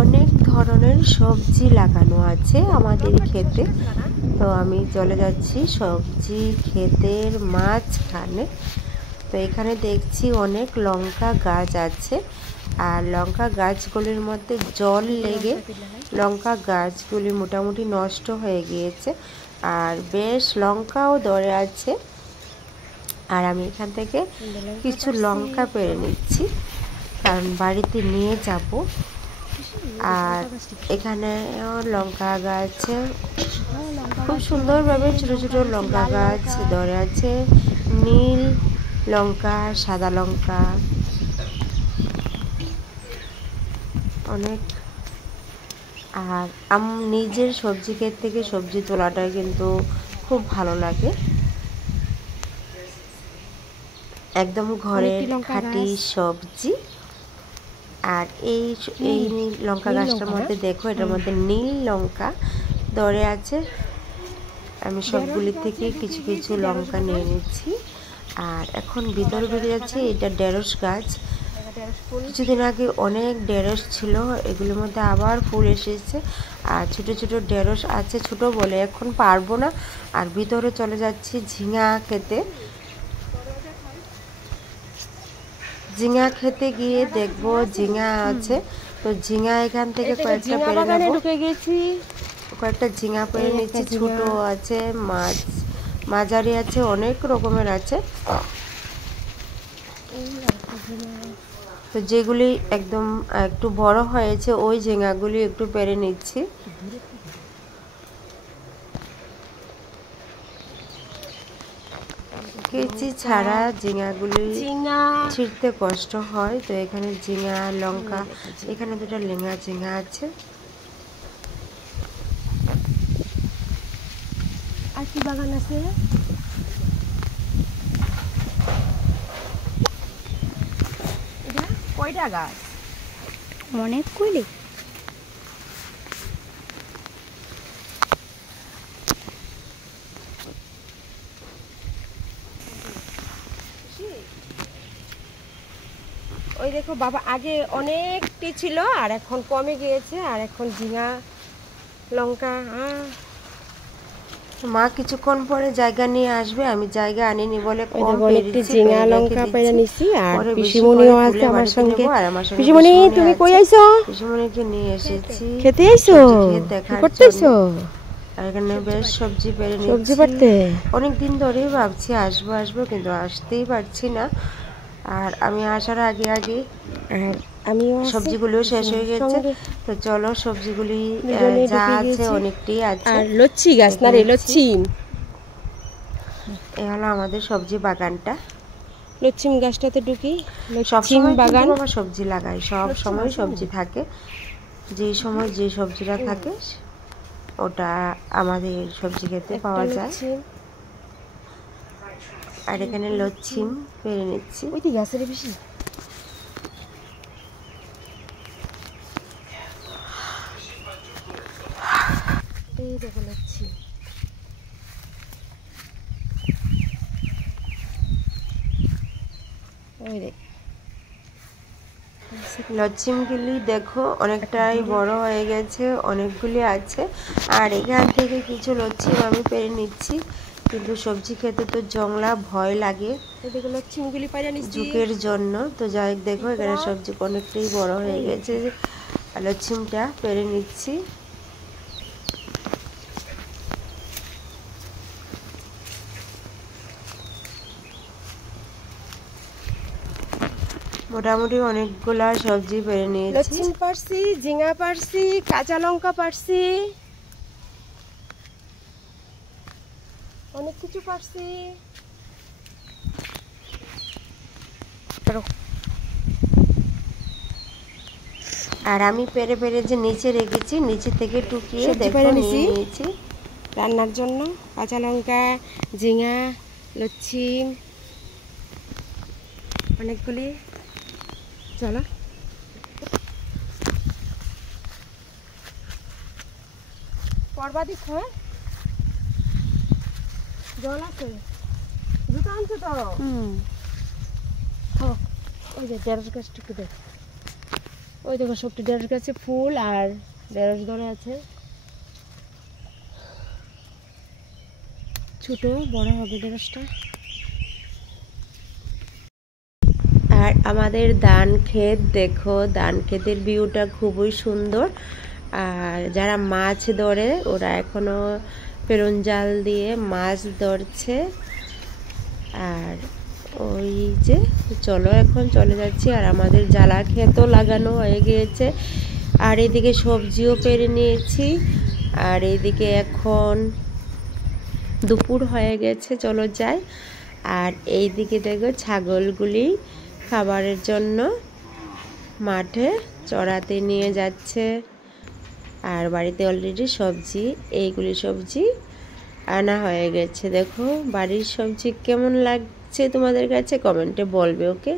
অনেক ধরনের সবজি লাগানো আছে আমাদের ক্ষেতে। তো আমি চলে যাচ্ছি সবজি ক্ষেতের মাঝখানে। তো এখানে দেখছি অনেক লঙ্কা গাছ আছে, আর লঙ্কা গাছগুলির মধ্যে জল লেগে লঙ্কা গাছগুলি মোটামুটি নষ্ট হয়ে গিয়েছে, আর বেশ লঙ্কাও ধরে আছে। আর আমি এখান থেকে কিছু লঙ্কা পেড়ে নিচ্ছি, কারণ বাড়িতে নিয়ে যাব। আর এখানে লঙ্কা গাছ খুব সুন্দরভাবে ছোট ছোট লঙ্কা গাছ ধরে আছে, নীল লঙ্কা, সাদা লঙ্কা অনেক। আর নিজের সবজি ক্ষেত থেকে সবজি তোলাটা কিন্তু খুব ভালো লাগে, একদম ঘরের খাঁটি সবজি। আর এই লঙ্কা গাছটার মধ্যে দেখো, এটার মধ্যে নীল লঙ্কা ধরে আছে। আমি সবগুলি থেকে কিছু কিছু লঙ্কা নিয়ে নিচ্ছি। আর এখন ভিতরে ঢুকে যাচ্ছে। এটা ঢেঁড়স গাছ। কিছুদিন আগে অনেক ঢেঁড়স ছিল, এগুলির মধ্যে আবার ফুল এসেছে। আর ছোট ছোট ঢেঁড়স আছে, ছোট বলে এখন পারবো না। আর ভিতরে চলে যাচ্ছি ঝিঙা খেতে। ঝিঙা খেতে গিয়ে দেখবো ঝিঙা আছে, তো ঝিঙা এখান থেকে কয়েকটা পেরে নেবো। কয়েকটা ঝিঙা পেরে নিচ্ছি। ছোট আছে, মাঝারি আছে, অনেক রকমের আছে। তো যেগুলি একদম একটু বড় হয়েছে ওই ঝিঙাগুলি একটু পেরে নিচ্ছি। কেচি ছাড়া ঝিঙাগুলি ছিঁড়তে কষ্ট হয়, তো এখানে ঝিঙা লঙ্কা, এখানে দুটো লেঙ্গা ঝিঙা আছে। আর কি বাগান আছে? এটা কয়টা গাছ? অনেক কইলি। ওই দেখো বাবা, আগে অনেকটি ছিল আর এখন কমে গিয়েছে। আর এখন ঝিঙা লঙ্কা। মা কিছুক্ষণ পরে জায়গা নিয়ে আসবে, আমি জায়গা আনিনি বলে অনেকটি ঝিঙা লঙ্কা পেরে নিছি। আর পিসিমণিও আছে আমার সঙ্গে। পিসিমণি, তুমি কই আইছো? পিসিমণিকে নিয়ে এসেছি। খেতে আইছো? কি করতেছো? আর এখানে বেশ সবজি পেরে নিচ্ছি। সবজি পাড়তে অনেকদিন ধরেই ভাবছি আসবো আসবো, কিন্তু আসতেই পারছি না। আর আমি আসার আগে আগে সবজিগুলো শেষ হয়ে গেছে। তো চলো সবজিগুলি যা আছে অনেকটি আছে। আর লচ্ছি গাছ না রে, লচ্ছিম। এ হলো আমাদের সবজি বাগানটা। লচ্ছিম গাছটাতে ঢুকি। লচ্ছিম বাগান বাবা সবজি লাগাই, সব সময় সবজি থাকে। যে সময় যে সবজিটা থাকে ওটা আমাদের সবজি খেতে পাওয়া যায়। আর এখানে লচ্ছিম পেরে নিচ্ছি। ওই দিকে আছে রে বেশি। এই দেখো লচ্ছিম। ওই দেখ লচ্ছিমগুলি দেখো অনেকটাই বড় হয়ে গেছে, অনেকগুলি আছে। আর এখান থেকে কিছু লচ্ছিম আমি পেরে নিচ্ছি, কিন্তু সবজি খেতে তো জংলা ভয় লাগে ঝুঁকের জন্য। তো যাই দেখো এখানে সবজি অনেকটাই বড় হয়ে গেছে, লচ্ছিমটা পেরে নিচ্ছি। মোটামুটি অনেকগুলা সবজি পেরে নিয়েছি। লচ্ছিম পারছি, ঝিঙা পারছি, কাঁচা লঙ্কা পারছি, অনেক কিছু পারছি। আর আমি পেরে পেরে যে নিচে রেখেছি, নিচে থেকে টুকিয়ে দেখো নিয়েছি রান্নার জন্য। কাঁচা লঙ্কা, ঝিঙা, লচ্ছিম অনেকগুলি। চলো পর্বাদিক হয়। জল আছে, জুতো আনছো তো? ওই যে ঢেঁড়স গাছটুকু দেখ। ওই দেখো সবটি ঢেঁড়স গাছে ফুল আর ঢেঁড়স ধরে আছে, ছোট বড় হবে ঢেঁড়সটা। আর আমাদের ধান ক্ষেত দেখো, ধান ক্ষেতের ভিউটা খুবই সুন্দর। আর যারা মাছ ধরে ওরা এখনো পেরন জাল দিয়ে মাছ ধরছে। আর ওই যে চলো এখন চলে যাচ্ছি। আর আমাদের জ্বালা ক্ষেতও লাগানো হয়ে গিয়েছে। আর এদিকে সবজিও পেরে নিয়েছি। আর এইদিকে এখন দুপুর হয়ে গেছে, চলো যাই। আর এইদিকে দেখো ছাগলগুলি খাবারের জন্য মাঠে চড়াতে নিয়ে যাচ্ছে। আর বাড়িতে অলরেডি সবজি, এইগুলি সবজি আনা হয়ে গেছে। দেখো বাড়ির সবজি কেমন লাগছে তোমাদের কাছে কমেন্টে বলবে, ওকে।